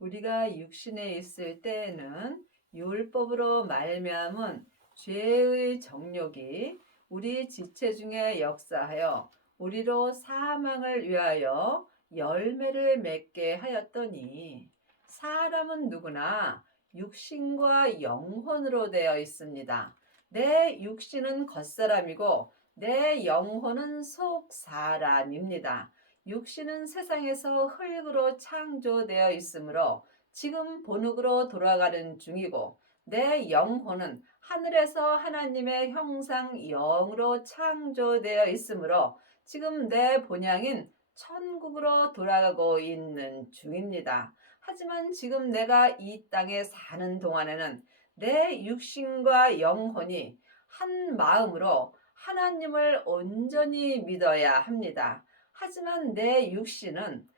우리가 육신에 있을 때에는 율법으로 말미암은 죄의 정욕이 우리 지체 중에 역사하여 우리로 사망을 위하여 열매를 맺게 하였더니 사람은 누구나 육신과 영혼으로 되어 있습니다. 내 육신은 겉사람이고 내 영혼은 속사람입니다. 육신은 세상에서 흙으로 창조되어 있으므로 지금 본흙으로 돌아가는 중이고 내 영혼은 하늘에서 하나님의 형상 영으로 창조되어 있으므로 지금 내 본향인 천국으로 돌아가고 있는 중입니다. 하지만 지금 내가 이 땅에 사는 동안에는 내 육신과 영혼이 한 마음으로 하나님을 온전히 믿어야 합니다. 하지만 내 육신은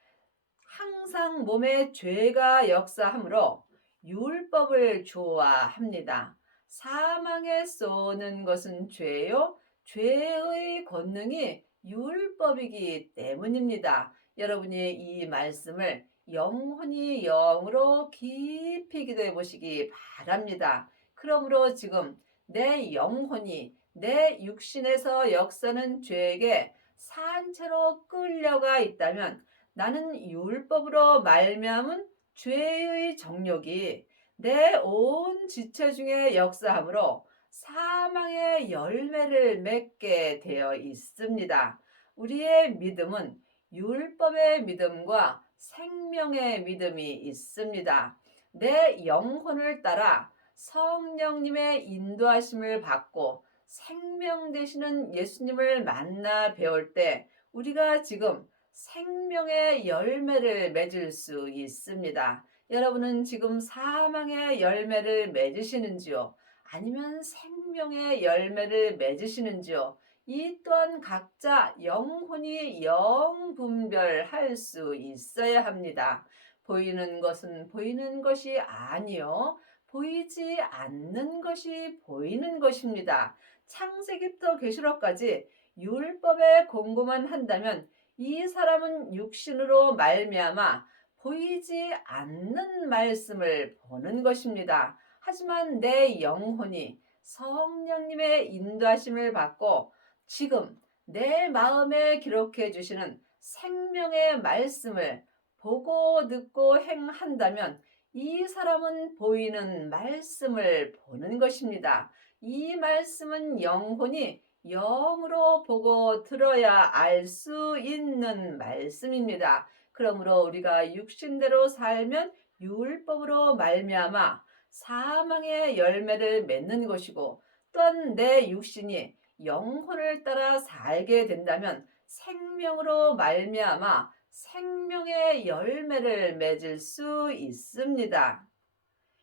항상 몸에 죄가 역사하므로 율법을 좋아합니다. 사망에 쏘는 것은 죄요. 죄의 권능이 율법이기 때문입니다. 여러분이 이 말씀을 영혼이 영으로 깊이 기도해 보시기 바랍니다. 그러므로 지금 내 영혼이 내 육신에서 역사는 죄에게 산채로 끌려가 있다면 나는 율법으로 말미암은 죄의 정욕이 내 온 지체 중에 역사하므로 사망의 열매를 맺게 되어 있습니다. 우리의 믿음은 율법의 믿음과 생명의 믿음이 있습니다. 내 영혼을 따라 성령님의 인도하심을 받고 생명 되시는 예수님을 만나 배울 때 우리가 지금 생명의 열매를 맺을 수 있습니다. 여러분은 지금 사망의 열매를 맺으시는지요? 아니면 생명의 열매를 맺으시는지요? 이 또한 각자 영혼이 영분별할 수 있어야 합니다. 보이는 것은 보이는 것이 아니요. 보이지 않는 것이 보이는 것입니다. 창세기부터 계시록까지 율법의 공부만 한다면 이 사람은 육신으로 말미암아 보이지 않는 말씀을 보는 것입니다. 하지만 내 영혼이 성령님의 인도하심을 받고 지금 내 마음에 기록해 주시는 생명의 말씀을 보고 듣고 행한다면 이 사람은 보이는 말씀을 보는 것입니다. 이 말씀은 영혼이 영으로 보고 들어야 알 수 있는 말씀입니다. 그러므로 우리가 육신대로 살면 율법으로 말미암아 사망의 열매를 맺는 것이고 또한 내 육신이 영혼을 따라 살게 된다면 생명으로 말미암아 생명의 열매를 맺을 수 있습니다.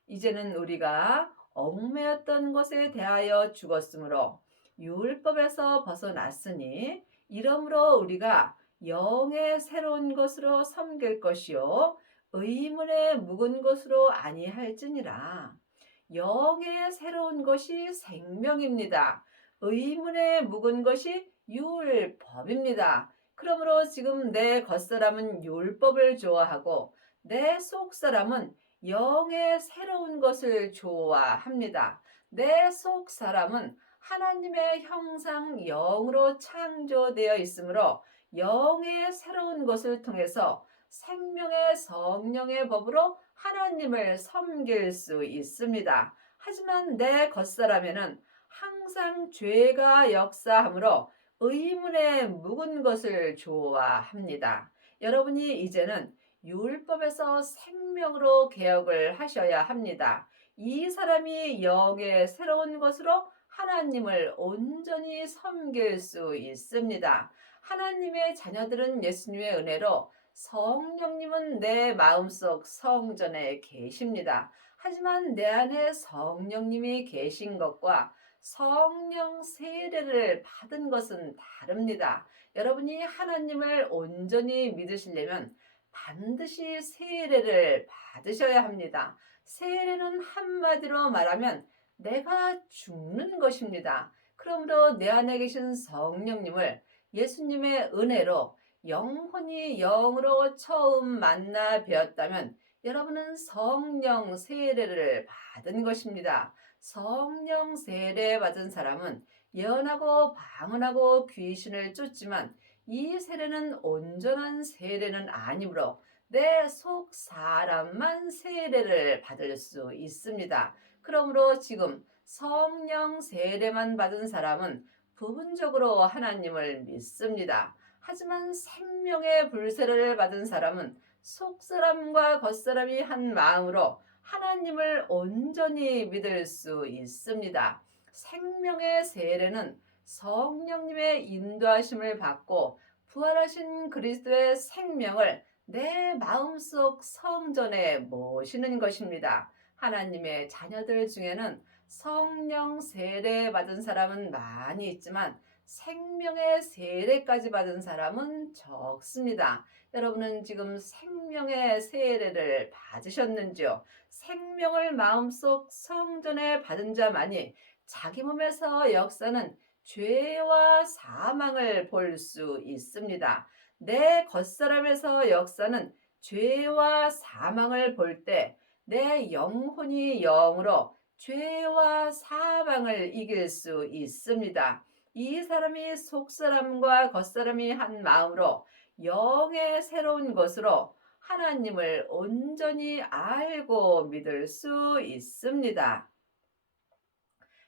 이제는 우리가 얽매였던 것에 대하여 죽었으므로 율법에서 벗어났으니 이러므로 우리가 영의 새로운 것으로 섬길 것이요 의문에 묵은 것으로 아니할지니라. 영의 새로운 것이 생명입니다. 의문에 묵은 것이 율법입니다. 그러므로 지금 내 겉사람은 율법을 좋아하고 내 속사람은 영의 새로운 것을 좋아합니다. 내 속사람은 하나님의 형상 영으로 창조되어 있으므로 영의 새로운 것을 통해서 생명의 성령의 법으로 하나님을 섬길 수 있습니다. 하지만 내 겉사람에는 항상 죄가 역사하므로 의문에 묵은 것을 좋아합니다. 여러분이 이제는 율법에서 생명으로 개혁을 하셔야 합니다. 이 사람이 영의 새로운 것으로 하나님을 온전히 섬길 수 있습니다. 하나님의 자녀들은 예수님의 은혜로 성령님은 내 마음속 성전에 계십니다. 하지만 내 안에 성령님이 계신 것과 성령 세례를 받은 것은 다릅니다. 여러분이 하나님을 온전히 믿으시려면 반드시 세례를 받으셔야 합니다. 세례는 한마디로 말하면 내가 죽는 것입니다. 그러므로 내 안에 계신 성령님을 예수님의 은혜로 영혼이 영으로 처음 만나 뵈었다면 여러분은 성령 세례를 받은 것입니다. 성령 세례 받은 사람은 예언하고 방언하고 귀신을 쫓지만 이 세례는 온전한 세례는 아니므로 내 속 사람만 세례를 받을 수 있습니다. 그러므로 지금 성령 세례만 받은 사람은 부분적으로 하나님을 믿습니다. 하지만 생명의 불세례를 받은 사람은 속사람과 겉사람이 한 마음으로 하나님을 온전히 믿을 수 있습니다. 생명의 세례는 성령님의 인도하심을 받고 부활하신 그리스도의 생명을 내 마음속 성전에 모시는 것입니다. 하나님의 자녀들 중에는 성령 세례 받은 사람은 많이 있지만 생명의 세례까지 받은 사람은 적습니다. 여러분은 지금 생명의 세례를 받으셨는지요? 생명을 마음속 성전에 받은 자만이 자기 몸에서 역사는 죄와 사망을 볼 수 있습니다. 내 겉사람에서 역사는 죄와 사망을 볼 때 내 영혼이 영으로 죄와 사망을 이길 수 있습니다. 이 사람이 속사람과 겉사람이 한 마음으로 영의 새로운 것으로 하나님을 온전히 알고 믿을 수 있습니다.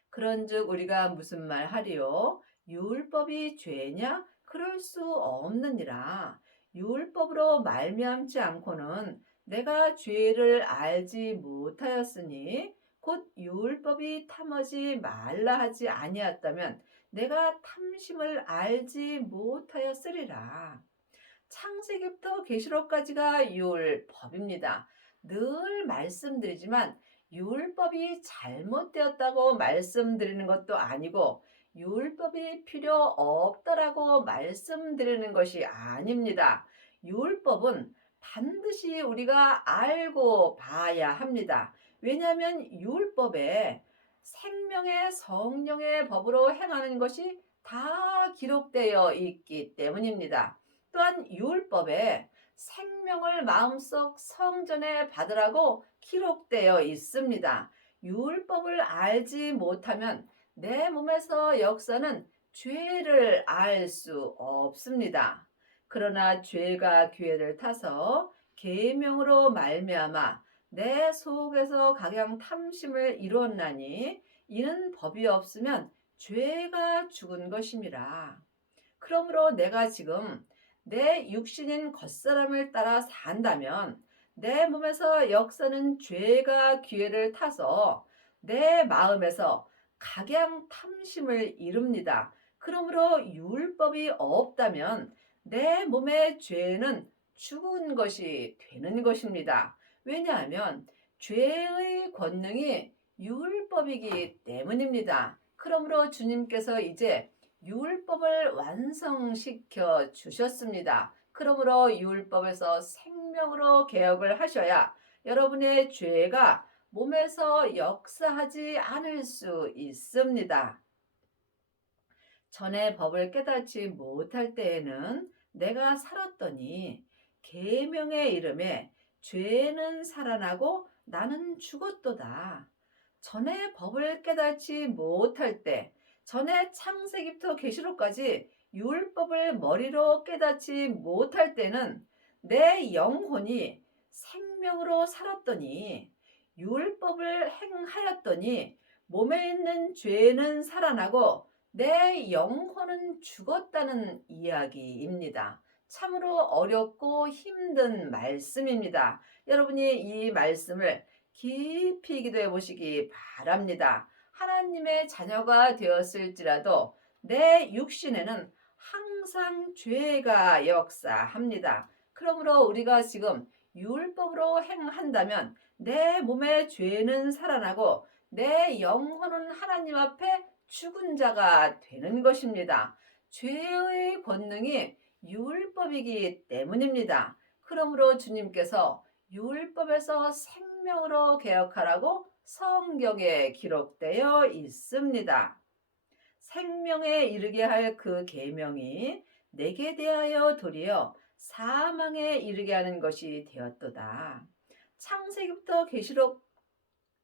그런즉 우리가 무슨 말 하리요? 율법이 죄냐? 그럴 수 없느니라. 율법으로 말미암지 않고는 내가 죄를 알지 못하였으니 곧 율법이 탐하지 말라 하지 아니었다면 내가 탐심을 알지 못하였으리라. 창세기부터 계시록까지가 율법입니다. 늘 말씀드리지만 율법이 잘못되었다고 말씀드리는 것도 아니고 율법이 필요 없다라고 말씀드리는 것이 아닙니다. 율법은 반드시 우리가 알고 봐야 합니다. 왜냐하면 율법에 생명의 성령의 법으로 행하는 것이 다 기록되어 있기 때문입니다. 또한 율법에 생명을 마음속 성전에 받으라고 기록되어 있습니다. 율법을 알지 못하면 내 몸에서 역사는 죄를 알 수 없습니다. 그러나 죄가 기회를 타서 계명으로 말미암아 내 속에서 각양 탐심을 이루었나니 이는 법이 없으면 죄가 죽은 것임이라. 그러므로 내가 지금 내 육신인 겉사람을 따라 산다면 내 몸에서 역사는 죄가 기회를 타서 내 마음에서 각양 탐심을 이룹니다. 그러므로 율법이 없다면 내 몸의 죄는 죽은 것이 되는 것입니다. 왜냐하면 죄의 권능이 율법이기 때문입니다. 그러므로 주님께서 이제 율법을 완성시켜 주셨습니다. 그러므로 율법에서 생명으로 개혁을 하셔야 여러분의 죄가 몸에서 역사하지 않을 수 있습니다. 전에 법을 깨닫지 못할 때에는 내가 살았더니 계명의 이름에 죄는 살아나고 나는 죽었도다. 전에 법을 깨닫지 못할 때 전에 창세기부터 계시록까지 율법을 머리로 깨닫지 못할 때는 내 영혼이 생명으로 살았더니 율법을 행하였더니 몸에 있는 죄는 살아나고 내 영혼은 죽었다는 이야기입니다. 참으로 어렵고 힘든 말씀입니다. 여러분이 이 말씀을 깊이 기도해 보시기 바랍니다. 하나님의 자녀가 되었을지라도 내 육신에는 항상 죄가 역사합니다. 그러므로 우리가 지금 율법으로 행한다면 내 몸의 죄는 살아나고 내 영혼은 하나님 앞에 죽은 자가 되는 것입니다. 죄의 권능이 율법이기 때문입니다. 그러므로 주님께서 율법에서 생명으로 개혁하라고 성경에 기록되어 있습니다. 생명에 이르게 할 그 계명이 내게 대하여 도리어 사망에 이르게 하는 것이 되었도다. 창세기부터 계시록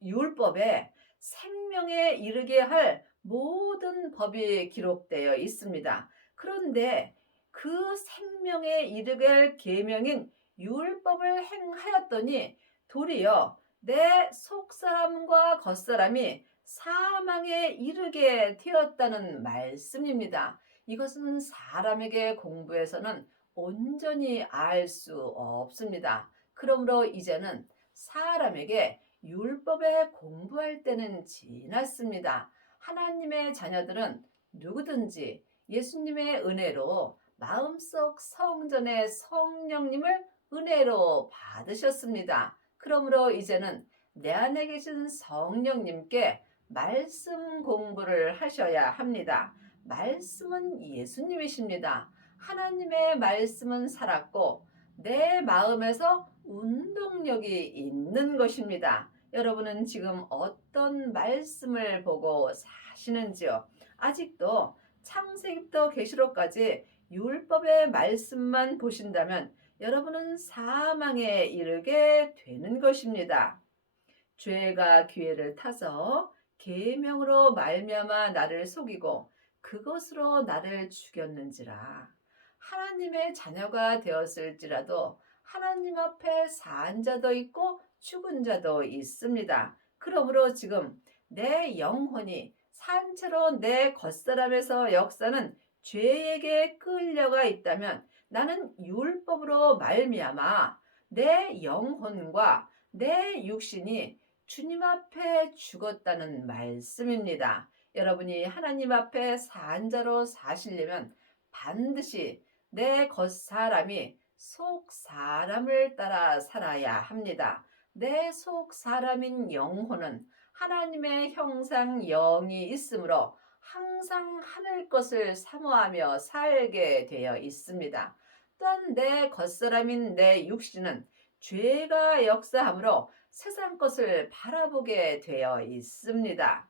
율법에 생명에 이르게 할 모든 법이 기록되어 있습니다. 그런데 그 생명에 이르게 할 계명인 율법을 행하였더니 도리어 내 속사람과 겉사람이 사망에 이르게 되었다는 말씀입니다. 이것은 사람에게 공부해서는 온전히 알 수 없습니다. 그러므로 이제는 사람에게 율법에 공부할 때는 지났습니다. 하나님의 자녀들은 누구든지 예수님의 은혜로 마음속 성전의 성령님을 은혜로 받으셨습니다. 그러므로 이제는 내 안에 계신 성령님께 말씀 공부를 하셔야 합니다. 말씀은 예수님이십니다. 하나님의 말씀은 살았고 내 마음에서 운동력이 있는 것입니다. 여러분은 지금 어떤 말씀을 보고 사시는지요? 아직도 창세기부터 계시록까지 율법의 말씀만 보신다면 여러분은 사망에 이르게 되는 것입니다. 죄가 기회를 타서 계명으로 말미암아 나를 속이고 그것으로 나를 죽였는지라. 하나님의 자녀가 되었을지라도 하나님 앞에 산 자도 있고 죽은 자도 있습니다. 그러므로 지금 내 영혼이 산채로 내 겉사람에서 역사는 죄에게 끌려가 있다면 나는 율법으로 말미암아 내 영혼과 내 육신이 주님 앞에 죽었다는 말씀입니다. 여러분이 하나님 앞에 산 자로 사시려면 반드시 내 겉사람이 속 사람을 따라 살아야 합니다. 내 속 사람인 영혼은 하나님의 형상 영이 있으므로 항상 하늘 것을 사모하며 살게 되어 있습니다. 또한 내 겉사람인 내 육신은 죄가 역사하므로 세상 것을 바라보게 되어 있습니다.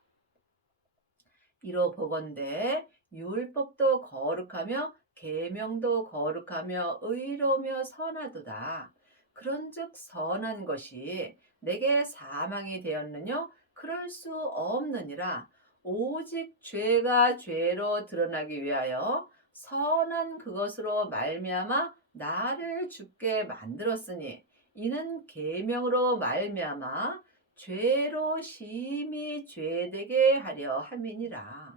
이로 보건대 율법도 거룩하며 계명도 거룩하며 의로우며 선하도다. 그런즉 선한 것이 내게 사망이 되었느냐? 그럴 수 없느니라. 오직 죄가 죄로 드러나기 위하여 선한 그것으로 말미암아 나를 죽게 만들었으니 이는 계명으로 말미암아 죄로 심히 죄되게 하려 함이니라.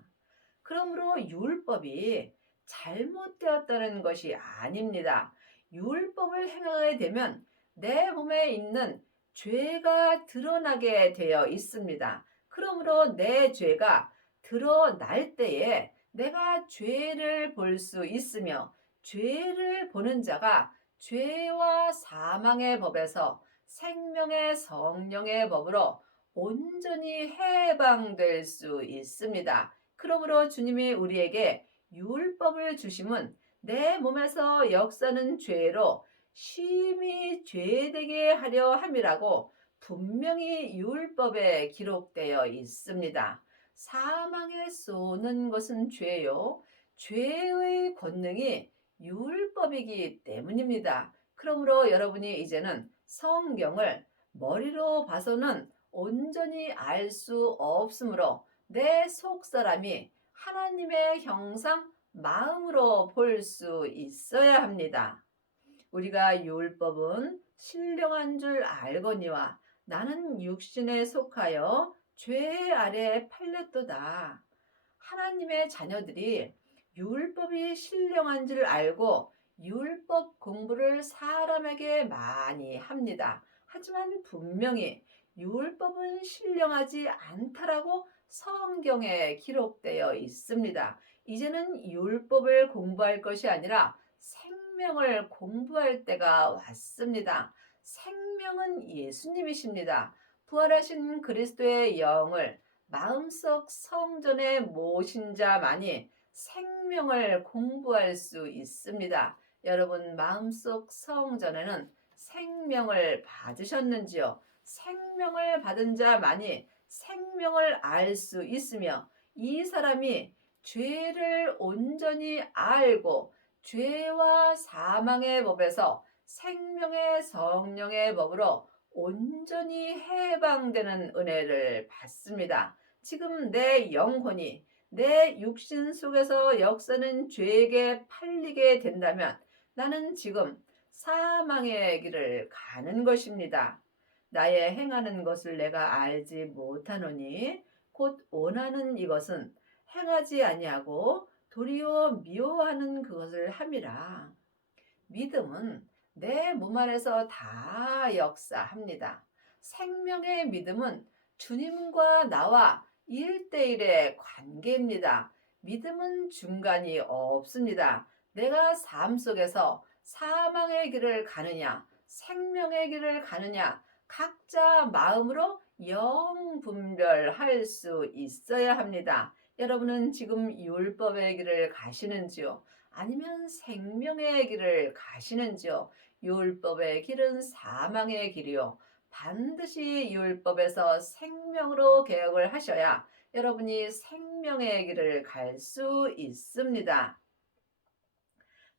그러므로 율법이 잘못되었다는 것이 아닙니다. 율법을 행하게 되면 내 몸에 있는 죄가 드러나게 되어 있습니다. 그러므로 내 죄가 드러날 때에 내가 죄를 볼 수 있으며 죄를 보는 자가 죄와 사망의 법에서 생명의 성령의 법으로 온전히 해방될 수 있습니다. 그러므로 주님이 우리에게 율법을 주심은 내 몸에서 역사는 죄로 심히 죄되게 하려 함이라고 분명히 율법에 기록되어 있습니다. 사망에 쏘는 것은 죄요. 죄의 권능이 율법이기 때문입니다. 그러므로 여러분이 이제는 성경을 머리로 봐서는 온전히 알 수 없으므로 내 속사람이 하나님의 형상 마음으로 볼 수 있어야 합니다. 우리가 율법은 신령한 줄 알거니와 나는 육신에 속하여 죄 아래 팔렸도다. 하나님의 자녀들이 율법이 신령한 줄 알고 율법 공부를 사람에게 많이 합니다. 하지만 분명히 율법은 신령하지 않다라고 성경에 기록되어 있습니다. 이제는 율법을 공부할 것이 아니라 생명을 공부할 때가 왔습니다. 생명은 예수님이십니다. 부활하신 그리스도의 영을 마음속 성전에 모신 자만이 생명을 공부할 수 있습니다. 여러분 마음속 성전에는 생명을 받으셨는지요? 생명을 받은 자만이 생명을 알 수 있으며 이 사람이 죄를 온전히 알고 죄와 사망의 법에서 생명의 성령의 법으로 온전히 해방되는 은혜를 받습니다. 지금 내 영혼이 내 육신 속에서 역사는 죄에게 팔리게 된다면 나는 지금 사망의 길을 가는 것입니다. 나의 행하는 것을 내가 알지 못하노니 곧 원하는 이것은 행하지 아니하고 도리어 미워하는 그것을 함이라. 믿음은 내 몸 안에서 다 역사합니다. 생명의 믿음은 주님과 나와 1대1의 관계입니다. 믿음은 중간이 없습니다. 내가 삶 속에서 사망의 길을 가느냐, 생명의 길을 가느냐, 각자 마음으로 영분별할 수 있어야 합니다. 여러분은 지금 율법의 길을 가시는지요? 아니면 생명의 길을 가시는지요? 율법의 길은 사망의 길이요. 반드시 율법에서 생명으로 개혁을 하셔야 여러분이 생명의 길을 갈 수 있습니다.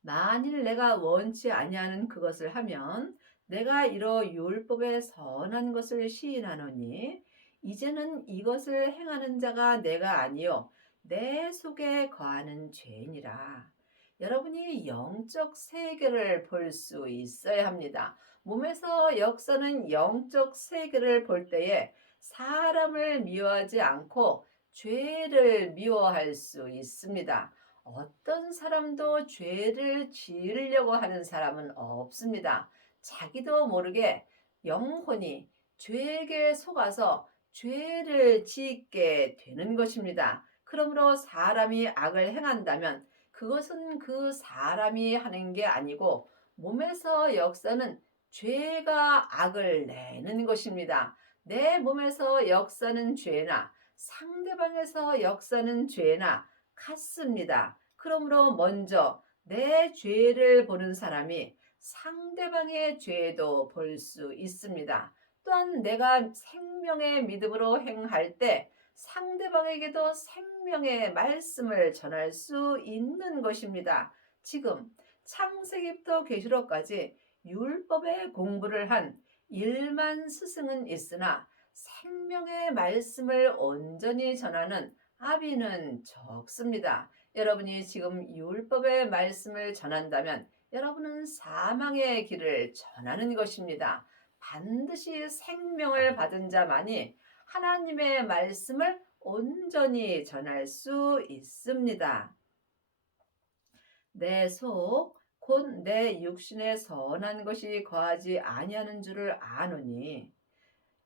만일 내가 원치 아니하는 그것을 하면 내가 이러 율법에 선한 것을 시인하노니 이제는 이것을 행하는 자가 내가 아니요 내 속에 거하는 죄니라. 여러분이 영적 세계를 볼 수 있어야 합니다. 몸에서 역사는 영적 세계를 볼 때에 사람을 미워하지 않고 죄를 미워할 수 있습니다. 어떤 사람도 죄를 지으려고 하는 사람은 없습니다. 자기도 모르게 영혼이 죄에게 속아서 죄를 짓게 되는 것입니다. 그러므로 사람이 악을 행한다면 그것은 그 사람이 하는 게 아니고 몸에서 역사는 죄가 악을 내는 것입니다. 내 몸에서 역사는 죄나 상대방에서 역사는 죄나 같습니다. 그러므로 먼저 내 죄를 보는 사람이 상대방의 죄도 볼 수 있습니다. 또한 내가 생명의 믿음으로 행할 때 상대방에게도 생명의 말씀을 전할 수 있는 것입니다. 지금 창세기부터 계시록까지 율법의 공부를 한 1만 스승은 있으나 생명의 말씀을 온전히 전하는 아비는 적습니다. 여러분이 지금 율법의 말씀을 전한다면 여러분은 사망의 길을 전하는 것입니다. 반드시 생명을 받은 자만이 하나님의 말씀을 온전히 전할 수 있습니다. 내 속, 곧 내 육신에 선한 것이 거하지 아니하는 줄을 아노니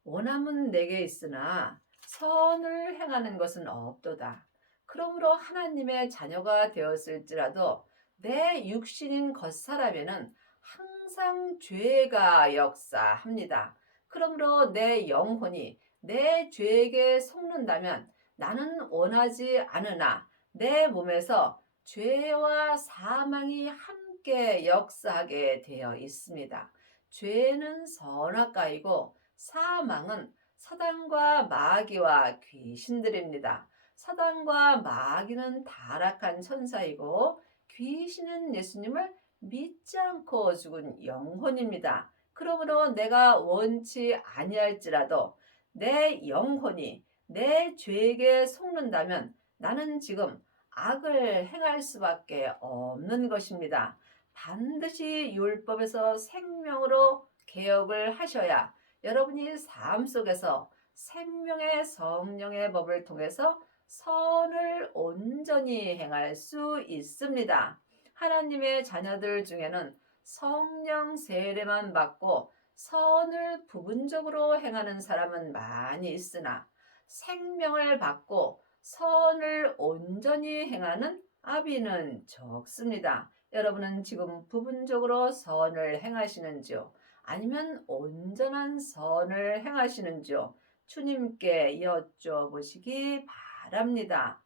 원함은 내게 있으나 선을 행하는 것은 없도다. 그러므로 하나님의 자녀가 되었을지라도 내 육신인 겉사람에는 항상 죄가 역사합니다. 그러므로 내 영혼이 내 죄에게 속는다면 나는 원하지 않으나 내 몸에서 죄와 사망이 함께 역사하게 되어 있습니다. 죄는 선악과이고 사망은 사단과 마귀와 귀신들입니다. 사단과 마귀는 타락한 천사이고 귀신은 예수님을 믿지 않고 죽은 영혼입니다. 그러므로 내가 원치 아니할지라도 내 영혼이 내 죄에게 속는다면 나는 지금 악을 행할 수밖에 없는 것입니다. 반드시 율법에서 생명으로 개혁을 하셔야 여러분이 삶 속에서 생명의 성령의 법을 통해서 선을 온전히 행할 수 있습니다. 하나님의 자녀들 중에는 성령 세례만 받고 선을 부분적으로 행하는 사람은 많이 있으나 생명을 받고 선을 온전히 행하는 아비는 적습니다. 여러분은 지금 부분적으로 선을 행하시는지요? 아니면 온전한 선을 행하시는지요? 주님께 여쭤보시기 바랍니다.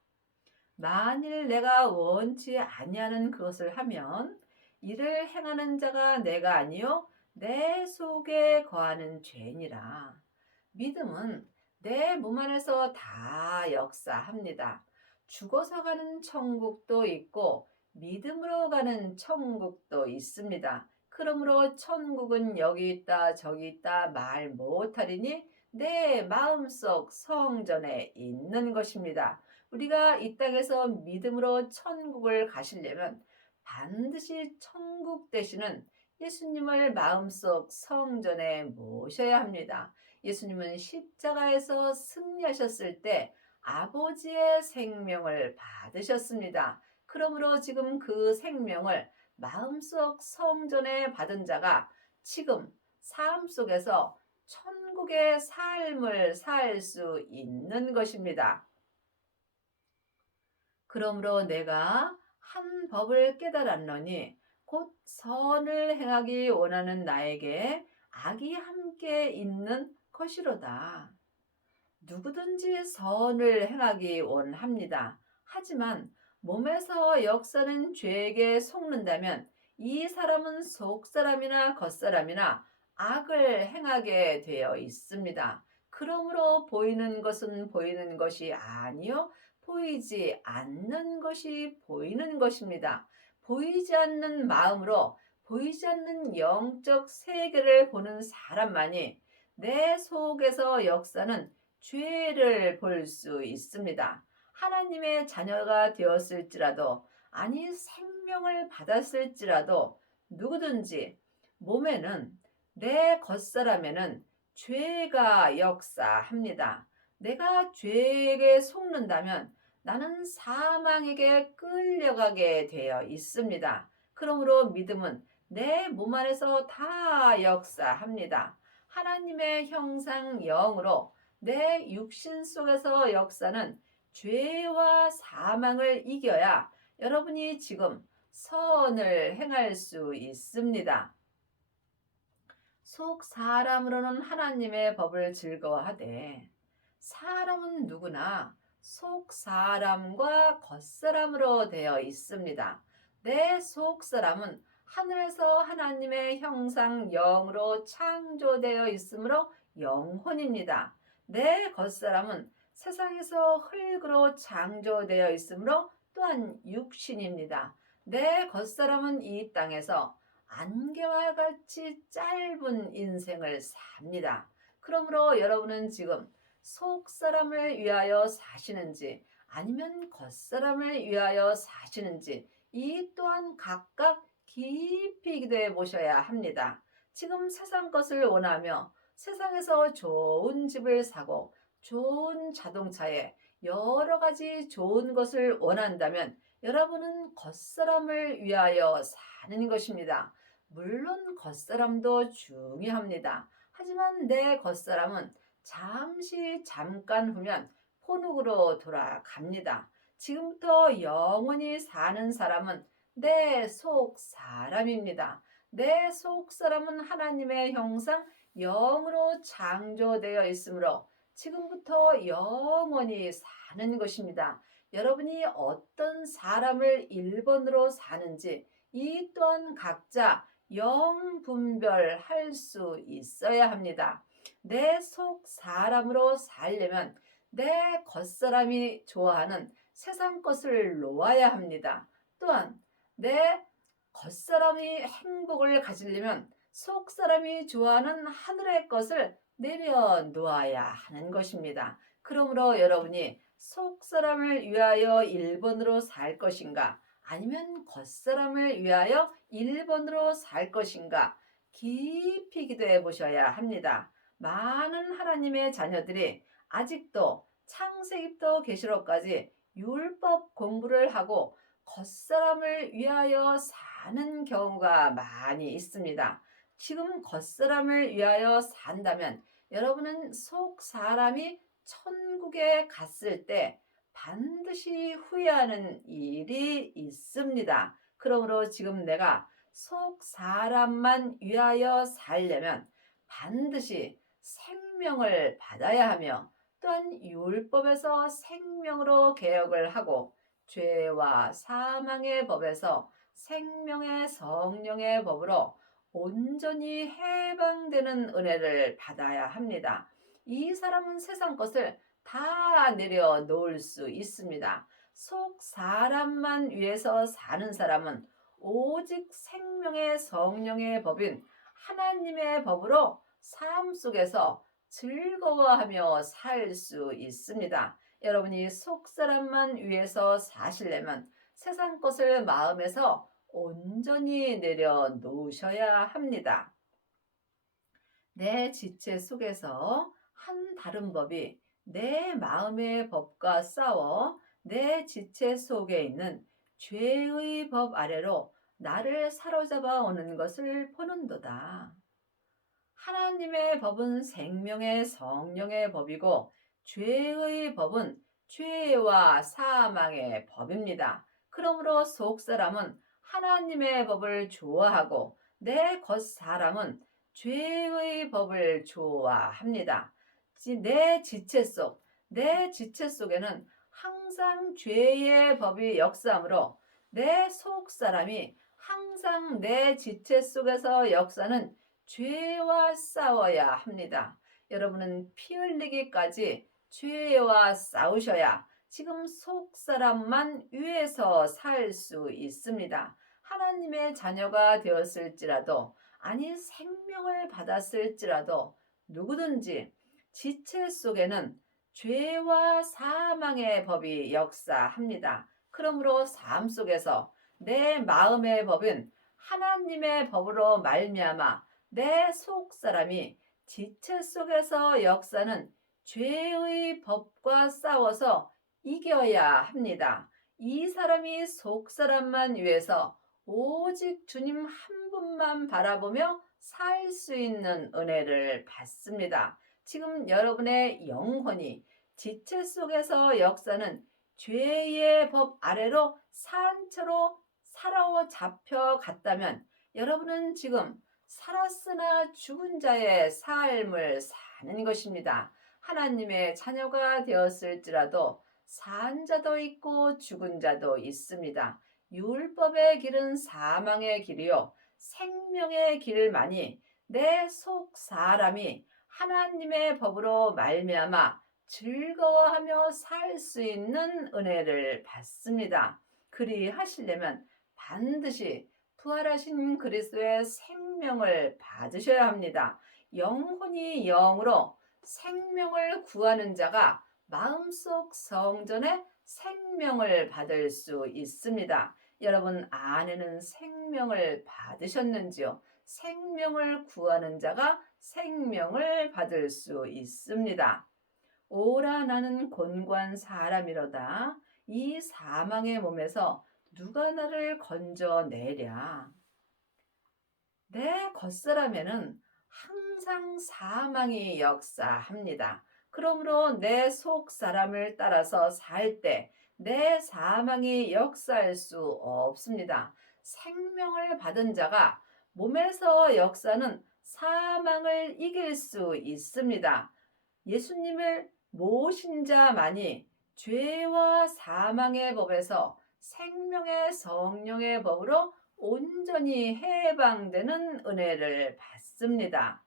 만일 내가 원치 아니하는 그것을 하면 이를 행하는 자가 내가 아니요 내 속에 거하는 죄니라. 믿음은 내 몸 안에서 다 역사합니다. 죽어서 가는 천국도 있고 믿음으로 가는 천국도 있습니다. 그러므로 천국은 여기 있다 저기 있다 말 못하리니 내 마음속 성전에 있는 것입니다. 우리가 이 땅에서 믿음으로 천국을 가시려면 반드시 천국 되시는 예수님을 마음속 성전에 모셔야 합니다. 예수님은 십자가에서 승리하셨을 때 아버지의 생명을 받으셨습니다. 그러므로 지금 그 생명을 마음속 성전에 받은 자가 지금 삶 속에서 천국의 삶을 살 수 있는 것입니다. 그러므로 내가 한 법을 깨달았노니 곧 선을 행하기 원하는 나에게 악이 함께 있는 것이로다. 누구든지 선을 행하기 원합니다. 하지만 몸에서 역사는 죄에게 속는다면 이 사람은 속사람이나 겉사람이나 악을 행하게 되어 있습니다. 그러므로 보이는 것은 보이는 것이 아니요 보이지 않는 것이 보이는 것입니다. 보이지 않는 마음으로 보이지 않는 영적 세계를 보는 사람만이 내 속에서 역사는 죄를 볼 수 있습니다. 하나님의 자녀가 되었을지라도 아니 생명을 받았을지라도 누구든지 몸에는 내 겉사람에는 죄가 역사합니다. 내가 죄에게 속는다면 나는 사망에게 끌려가게 되어 있습니다. 그러므로 믿음은 내 몸 안에서 다 역사합니다. 하나님의 형상 영으로 내 육신 속에서 역사는 죄와 사망을 이겨야 여러분이 지금 선을 행할 수 있습니다. 속 사람으로는 하나님의 법을 즐거워하되 사람은 누구나 속 사람과 겉사람으로 되어 있습니다. 내 속 사람은 하늘에서 하나님의 형상 영으로 창조되어 있으므로 영혼입니다. 내 겉사람은 세상에서 흙으로 창조되어 있으므로 또한 육신입니다. 내 겉사람은 이 땅에서 안개와 같이 짧은 인생을 삽니다. 그러므로 여러분은 지금 속사람을 위하여 사시는지 아니면 겉사람을 위하여 사시는지 이 또한 각각 깊이 기도해 보셔야 합니다. 지금 세상 것을 원하며 세상에서 좋은 집을 사고 좋은 자동차에 여러 가지 좋은 것을 원한다면 여러분은 겉사람을 위하여 사는 것입니다. 물론 겉사람도 중요합니다. 하지만 내 겉사람은 잠깐 후면 포눅으로 돌아갑니다. 지금부터 영원히 사는 사람은 내 속 사람입니다. 내 속 사람은 하나님의 형상 영으로 창조되어 있으므로 지금부터 영원히 사는 것입니다. 여러분이 어떤 사람을 1번으로 사는지 이 또한 각자 영 분별할 수 있어야 합니다. 내 속 사람으로 살려면 내 겉사람이 좋아하는 세상 것을 놓아야 합니다. 또한 내 겉사람이 행복을 가지려면 속사람이 좋아하는 하늘의 것을 내려놓아야 하는 것입니다. 그러므로 여러분이 속사람을 위하여 1번으로 살 것인가 아니면 겉사람을 위하여 1번으로 살 것인가 깊이 기도해 보셔야 합니다. 많은 하나님의 자녀들이 아직도 창세기부터 계시록까지 율법 공부를 하고 겉사람을 위하여 사는 경우가 많이 있습니다. 지금 겉사람을 위하여 산다면 여러분은 속 사람이 천국에 갔을 때 반드시 후회하는 일이 있습니다. 그러므로 지금 내가 속 사람만 위하여 살려면 반드시 생명을 받아야 하며 또한 율법에서 생명으로 개혁을 하고 죄와 사망의 법에서 생명의 성령의 법으로 온전히 해방되는 은혜를 받아야 합니다. 이 사람은 세상 것을 다 내려놓을 수 있습니다. 속 사람만 위해서 사는 사람은 오직 생명의 성령의 법인 하나님의 법으로 삶 속에서 즐거워하며 살 수 있습니다. 여러분이 속사람만 위해서 사시려면 세상 것을 마음에서 온전히 내려놓으셔야 합니다. 내 지체 속에서 한 다른 법이 내 마음의 법과 싸워 내 지체 속에 있는 죄의 법 아래로 나를 사로잡아 오는 것을 보는도다. 하나님의 법은 생명의 성령의 법이고 죄의 법은 죄와 사망의 법입니다. 그러므로 속사람은 하나님의 법을 좋아하고 내 겉사람은 죄의 법을 좋아합니다. 내 지체 속에는 항상 죄의 법이 역사하므로 내 속사람이 항상 내 지체 속에서 역사는 죄와 싸워야 합니다. 여러분은 피 흘리기까지 죄와 싸우셔야 지금 속 사람만 위해서 살 수 있습니다. 하나님의 자녀가 되었을지라도 아니 생명을 받았을지라도 누구든지 지체 속에는 죄와 사망의 법이 역사합니다. 그러므로 삶 속에서 내 마음의 법은 하나님의 법으로 말미암아 내 속사람이 지체 속에서 역사는 죄의 법과 싸워서 이겨야 합니다. 이 사람이 속사람만 위해서 오직 주님 한 분만 바라보며 살 수 있는 은혜를 받습니다. 지금 여러분의 영혼이 지체 속에서 역사는 죄의 법 아래로 산채로 사로잡혀 갔다면 여러분은 지금 살았으나 죽은 자의 삶을 사는 것입니다. 하나님의 자녀가 되었을지라도 산 자도 있고 죽은 자도 있습니다. 율법의 길은 사망의 길이요 생명의 길만이 내 속 사람이 하나님의 법으로 말미암아 즐거워하며 살 수 있는 은혜를 받습니다. 그리하시려면 반드시 부활하신 그리스도의 생명을 받으셔야 합니다. 영혼이 영으로 생명을 구하는 자가 마음속 성전에 생명을 받을 수 있습니다. 여러분 안에는 생명을 받으셨는지요? 생명을 구하는 자가 생명을 받을 수 있습니다. 오라 나는 곤고한 사람이로다. 이 사망의 몸에서 누가 나를 건져내랴. 내 겉사람에는 항상 사망이 역사합니다. 그러므로 내 속 사람을 따라서 살 때 내 사망이 역사할 수 없습니다. 생명을 받은 자가 몸에서 역사는 사망을 이길 수 있습니다. 예수님을 모신 자만이 죄와 사망의 법에서 생명의 성령의 법으로 온전히 해방되는 은혜를 받습니다.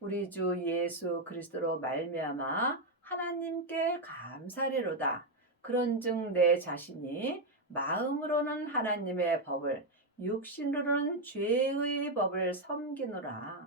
우리 주 예수 그리스도로 말미암아 하나님께 감사리로다. 그런즉 내 자신이 마음으로는 하나님의 법을 육신으로는 죄의 법을 섬기노라.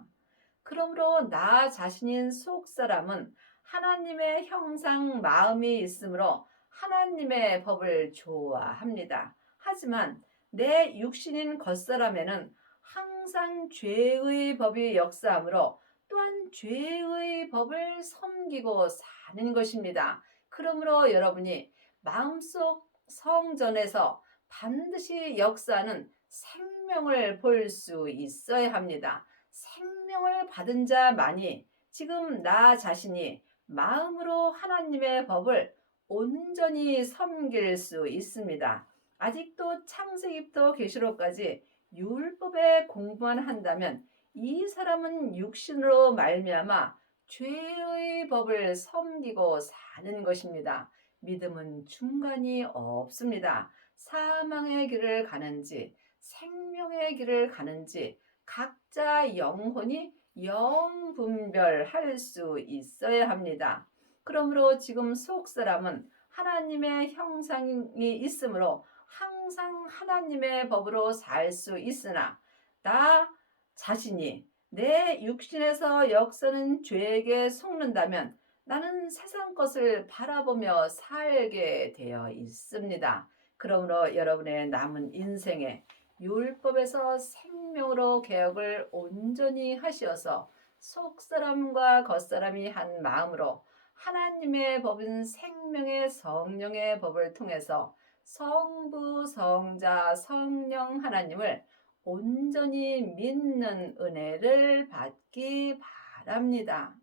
그러므로 나 자신인 속사람은 하나님의 형상 마음이 있으므로 하나님의 법을 좋아합니다. 하지만 내 육신인 겉사람에는 항상 죄의 법이 역사하므로 또한 죄의 법을 섬기고 사는 것입니다. 그러므로 여러분이 마음속 성전에서 반드시 역사하는 생명을 볼 수 있어야 합니다. 생명을 받은 자만이 지금 나 자신이 마음으로 하나님의 법을 온전히 섬길 수 있습니다. 아직도 창세기부터 계시록까지 율법에 공부만 한다면 이 사람은 육신으로 말미암아 죄의 법을 섬기고 사는 것입니다. 믿음은 중간이 없습니다. 사망의 길을 가는지 생명의 길을 가는지 각자 영혼이 영분별할 수 있어야 합니다. 그러므로 지금 속사람은 하나님의 형상이 있으므로 항상 하나님의 법으로 살 수 있으나 나 자신이 내 육신에서 역사는 죄에게 속는다면 나는 세상 것을 바라보며 살게 되어 있습니다. 그러므로 여러분의 남은 인생에 율법에서 생명으로 개혁을 온전히 하시어서 속사람과 겉사람이 한 마음으로 하나님의 법인 생명의 성령의 법을 통해서 성부, 성자, 성령 하나님을 온전히 믿는 은혜를 받기 바랍니다.